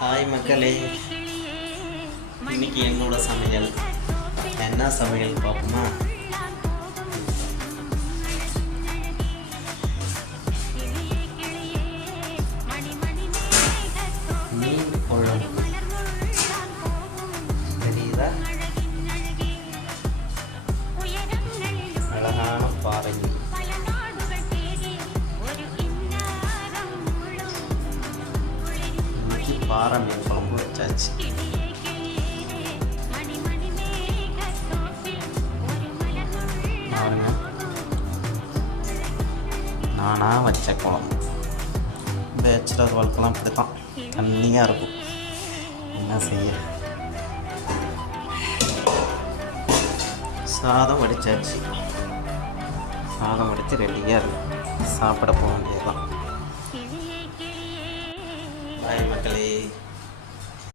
Hi மக்களே, இன்னைக்கு என்னோட சமையல் என்ன சமையல் பார்ப்போமா? மீன் குழம்பு தெரியுதா? அழகான பாறை மீன். இன்னைக்கு பாறை மீன் குழம்பு வச்சாச்சு. பாருங்க, நானாக வச்ச குழம்பு. பேச்சுலர் வாழ்க்கைலாம் இப்படி தான் தண்ணியாக இருக்கும். என்ன செய்ய, சாதம் வடித்தாச்சு. சாதம் வடித்து ரெடியாக இருக்கும். சாப்பிட போக வேண்டியதுதான். பாய் மக்களே.